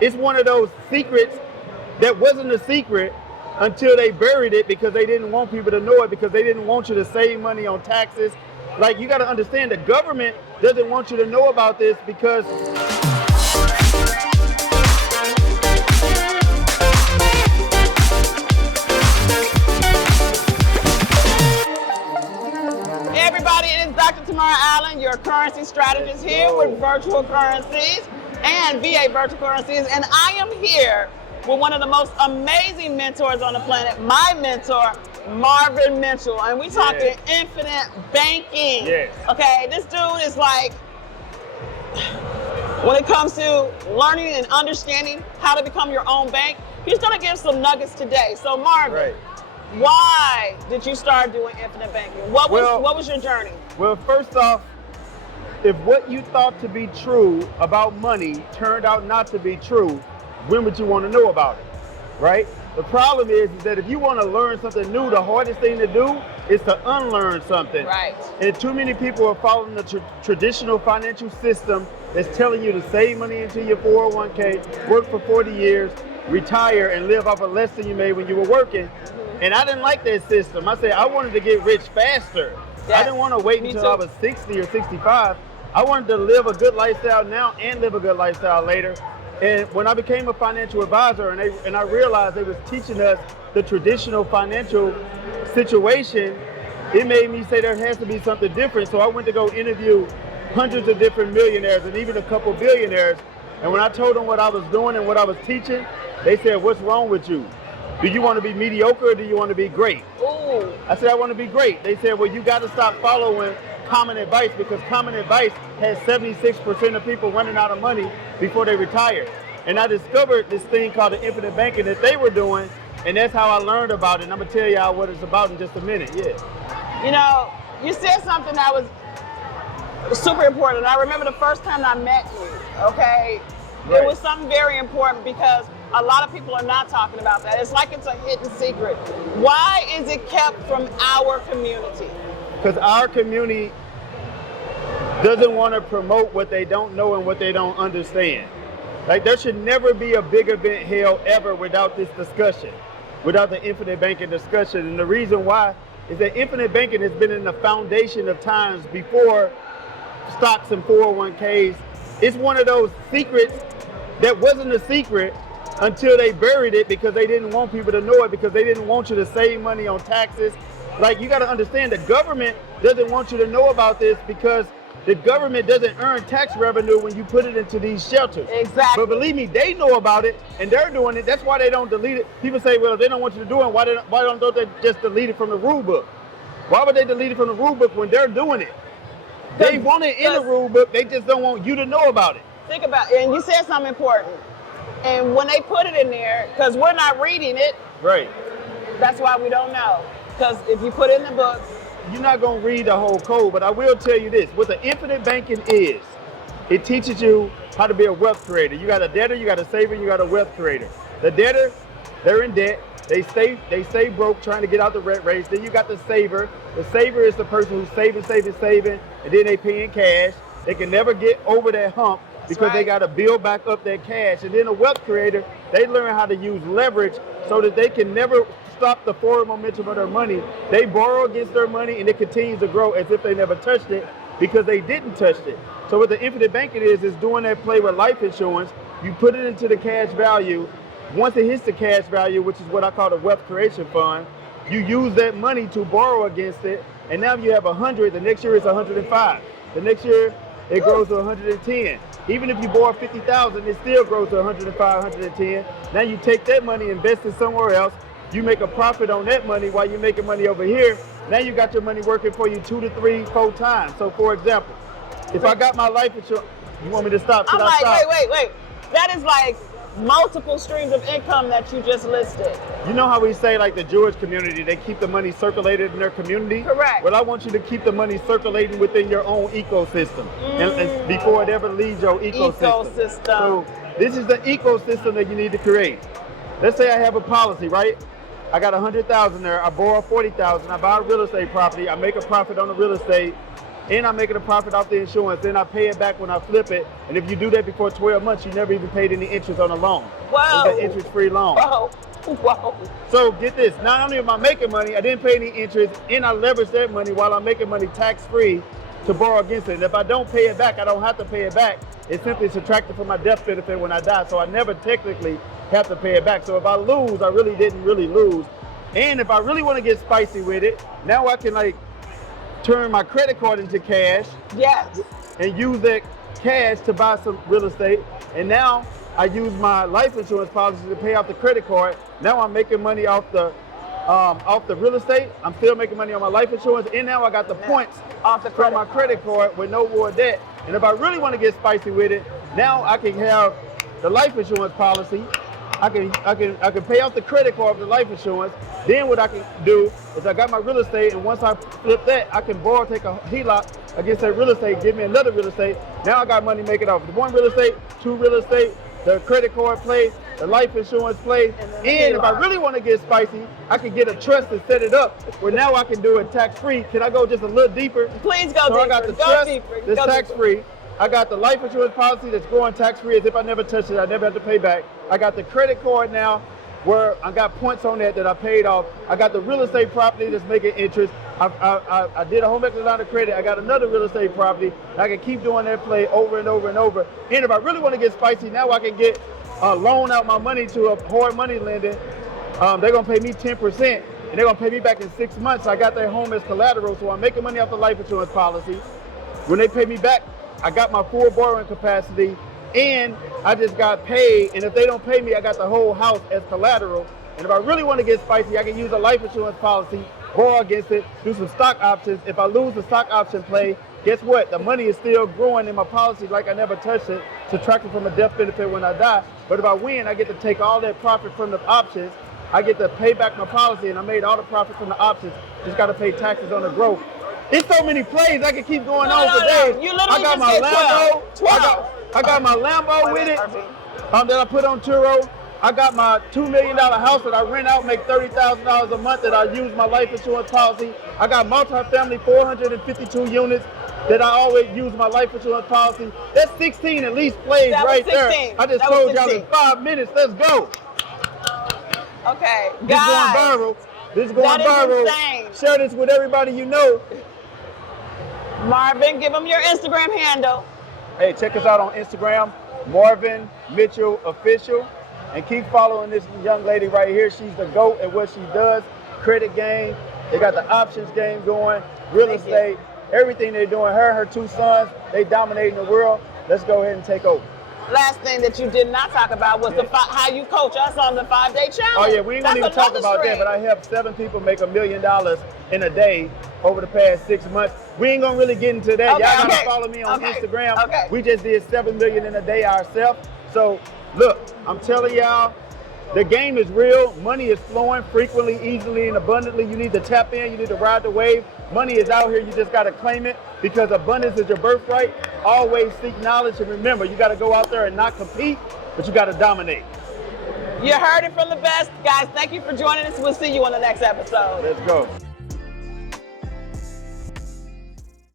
It's one of those secrets that wasn't a secret until they buried it because they didn't want people to know it, because they didn't want you to save money on taxes. Like, you got to understand, the government doesn't want you to know about this because everybody, it is Dr. Tamara Allen, your currency strategist here with virtual currencies and VA virtual currencies, and I am here with one of the most amazing mentors on the planet, my mentor, Marvin Mitchell, and we talking infinite banking. Okay, this dude is like, when it comes to learning and understanding how to become your own bank, he's gonna give some nuggets today. So Marvin, why did you start doing infinite banking? What was your journey? Well, first off, if what you thought to be true about money turned out not to be true, when would you want to know about it, right? The problem is that if you want to learn something new, the hardest thing to do is to unlearn something. Right. And too many people are following the traditional financial system that's telling you to save money into your 401k, work for 40 years, retire, and live off of less than you made when you were working. And I didn't like that system. I said I wanted to get rich faster. I didn't want to wait until I was 60 or 65. I wanted to live a good lifestyle now and live a good lifestyle later. And when I became a financial advisor and I realized they was teaching us the traditional financial situation, it made me say there has to be something different. So I went to go interview hundreds of different millionaires and even a couple billionaires. And when I told them what I was doing and what I was teaching, they said, "What's wrong with you? Do you want to be mediocre or do you want to be great?" Ooh. I said, "I want to be great." They said, "Well, you got to stop following common advice, because common advice has 76% of people running out of money before they retire." And I discovered this thing called the infinite banking that they were doing, and that's how I learned about it. And I'm gonna tell y'all what it's about in just a minute. You know, you said something that was super important. I remember the first time I met you, okay? It was something very important because a lot of people are not talking about that. It's like it's a hidden secret. Why is it kept from our community? Because our community doesn't want to promote what they don't know and what they don't understand. Like, there should never be a big event held ever without this discussion, without the infinite banking discussion. And the reason why is that infinite banking has been in the foundation of times before stocks and 401ks. It's one of those secrets that wasn't a secret until they buried it because they didn't want people to know it, because they didn't want you to save money on taxes. Like, you got to understand, the government doesn't want you to know about this because the government doesn't earn tax revenue when you put it into these shelters. Exactly. But believe me, they know about it and they're doing it. That's why they don't delete it. People say, well, they don't want you to do it. Why don't they just delete it from the rule book? Why would they delete it from the rule book when they're doing it? They want it in the rule book. They just don't want you to know about it. Think about it. And you said something important. And when they put it in there, because we're not reading it, right? That's why we don't know. Because if you put it in the books, you're not going to read the whole code, but I will tell you this. What the infinite banking is, it teaches you how to be a wealth creator. You got a debtor, you got a saver, you got a wealth creator. The debtor, they're in debt. They stay broke trying to get out the rat race. Then you got the saver. The saver is the person who's saving, and then they pay in cash. They can never get over that hump because they got to build back up that cash. And then the wealth creator, they learn how to use leverage so that they can never stop the forward momentum of their money. They borrow against their money and it continues to grow as if they never touched it because they didn't touch it. So what the infinite banking is doing that play with life insurance. You put it into the cash value. Once it hits the cash value, which is what I call the wealth creation fund, you use that money to borrow against it. And now you have 100, the next year it's 105. The next year it grows to 110. Even if you borrow 50,000, it still grows to 105, 110. Now you take that money, invest it somewhere else. You make a profit on that money while you're making money over here. Now you got your money working for you 2 to 3, 4 times. So for example, if I got my life insurance, you want me to stop? I'm like, wait. That is like multiple streams of income that you just listed. You know how we say, like, the Jewish community, they keep the money circulated in their community? Correct. Well, I want you to keep the money circulating within your own ecosystem and before it ever leaves your ecosystem. So this is the ecosystem that you need to create. Let's say I have a policy, right? I got 100,000 there. I borrow 40,000. I buy a real estate property. I make a profit on the real estate. and I'm making a profit off the insurance. Then I pay it back when I flip it. And if you do that before 12 months, you never even paid any interest on the loan. Whoa. It's an interest-free loan. Whoa. Whoa. So get this, not only am I making money, I didn't pay any interest, and I leverage that money while I'm making money tax-free to borrow against it. And if I don't pay it back, I don't have to pay it back. It's simply subtracted from my death benefit when I die. So I never technically have to pay it back. So if I lose, I really didn't lose. And if I really want to get spicy with it, now I can like turn my credit card into cash. Yes. And use that cash to buy some real estate. And now I use my life insurance policy to pay off the credit card. Now I'm making money off the real estate. I'm still making money on my life insurance, and now I got the points from my credit card with no more debt. And if I really want to get spicy with it, now I can have the life insurance policy. I can pay off the credit card with the life insurance. Then what I can do is I got my real estate, and once I flip that, I can borrow, take a HELOC against that real estate, give me another real estate. Now I got money making off the one real estate, two real estate, the credit card plays, the life insurance plays, and if I really want to get spicy, I can get a trust and set it up where now I can do it tax-free. Can I go just a little deeper? Please go deeper. So I got the trust that's tax-free. I got the life insurance policy that's going tax-free as if I never touched it. I never have to pay back. I got the credit card now where I got points on that I paid off. I got the real estate property that's making interest. I did a home equity line of credit. I got another real estate property. I can keep doing that play over and over and over. And if I really want to get spicy, now I can get loan out my money to a hard money lender. They're gonna pay me 10%, and they're gonna pay me back in 6 months. I got their home as collateral, so I'm making money off the life insurance policy. When they pay me back, I got my full borrowing capacity, and I just got paid. And if they don't pay me, I got the whole house as collateral. And if I really want to get spicy, I can use a life insurance policy, borrow against it, do some stock options. If I lose the stock option play, guess what? The money is still growing in my policy like I never touched it, subtracted from a death benefit when I die. But if I win, I get to take all that profit from the options. I get to pay back my policy, and I made all the profit from the options. Just got to pay taxes on the growth. It's so many plays. I can keep going on for days. You literally I got my Lambo. 12. I got my Lambo with it that I put on Turo. I got my $2 million house that I rent out, make $30,000 a month that I use my life insurance policy. I got multifamily, 452 units that I always use my life insurance policy. That's 16 at least plays right there. I just told y'all in 5 minutes. Let's go. Okay, this guys. Going viral. This is going viral. Insane. Share this with everybody you know. Marvin, give them your Instagram handle. Hey, check us out on Instagram, Marvin Mitchell Official. And keep following this young lady right here. She's the GOAT at what she does. Credit game. They got the options game going. Real estate. Everything they're doing. Her and her two sons, they dominating the world. Let's go ahead and take over. Last thing that you did not talk about was how you coach us on the 5-day challenge. Oh yeah, we ain't gonna even talk about that, but I helped 7 people make $1 million in a day over the past 6 months. We ain't gonna really get into that. Y'all gotta follow me on Instagram. We just did 7 million in a day ourselves. So look, I'm telling y'all, the game is real. Money is flowing frequently, easily, and abundantly. You need to tap in. You need to ride the wave. Money is out here. You just got to claim it because abundance is your birthright. Always seek knowledge. And remember, you got to go out there and not compete, but you got to dominate. You heard it from the best. Guys, thank you for joining us. We'll see you on the next episode. Let's go.